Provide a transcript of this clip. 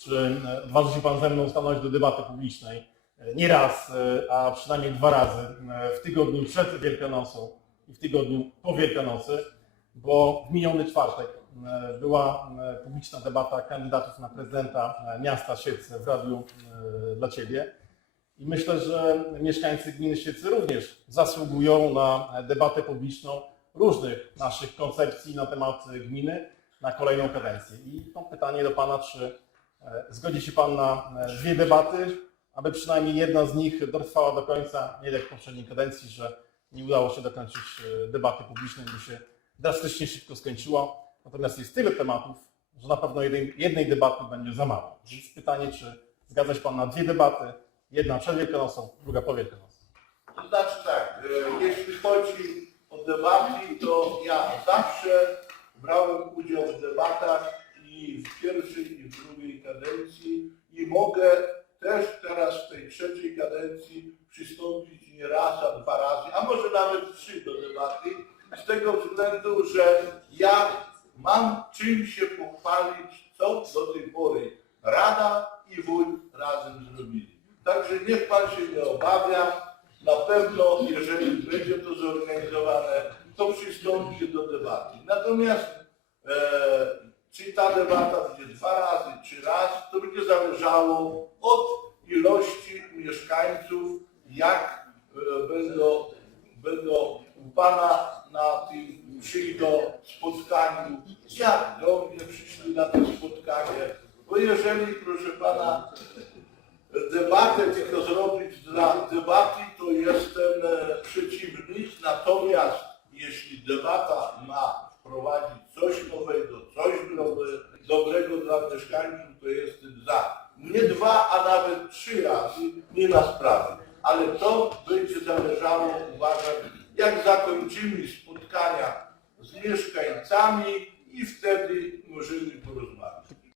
czy e, odważy się Pan ze mną stanąć do debaty publicznej e, nie raz, e, a przynajmniej dwa razy e, w tygodniu przed Wielkanocą i w tygodniu po Wielkanocy, bo w miniony czwartek e, była e, publiczna debata kandydatów na prezydenta e, miasta Siedlce w radiu e, dla Ciebie. I myślę, że mieszkańcy gminy Siedlce również zasługują na debatę publiczną różnych naszych koncepcji na temat gminy na kolejną kadencję. I to pytanie do Pana, czy e, zgodzi się Pan na e, dwie debaty, aby przynajmniej jedna z nich dotrwała do końca, nie jak w poprzedniej kadencji, że nie udało się dokończyć e, debaty publicznej, bo się drastycznie szybko skończyła. Natomiast jest tyle tematów, że na pewno jednej, jednej debaty będzie za mało. Więc pytanie, czy zgadza się Pan na dwie debaty, jedna przed Wielkanocą, druga po Wielkanocy. To znaczy tak, e, jeśli chodzi o debaty, to ja zawsze brałem udział w debatach i w drugiej kadencji i mogę też teraz w tej trzeciej kadencji przystąpić nie raz, a dwa razy, a może nawet trzy do debaty, z tego względu, że ja mam czym się pochwalić, co do tej pory Rada i Wójt razem zrobili. Także niech Pan się nie obawia, na pewno, jeżeli będzie to zorganizowane, to przystąpi do debaty. Natomiast e, czy ta debata będzie dwa razy, czy raz, to będzie zależało od ilości mieszkańców, jak e, będą, będą u Pana na tym przyjdą spotkaniu, jak do mnie przyszli na to spotkanie. Bo jeżeli, proszę Pana, debatę tylko zrobić dla debaty, to jestem e, przeciwny. Natomiast jeśli debata ma wprowadzić coś nowego, coś dobre- dobrego dla mieszkańców, to jestem za. Nie dwa, a nawet trzy razy, nie ma sprawy. Ale to będzie zależało, uważam, jak zakończymy spotkania z mieszkańcami i wtedy możemy porozmawiać.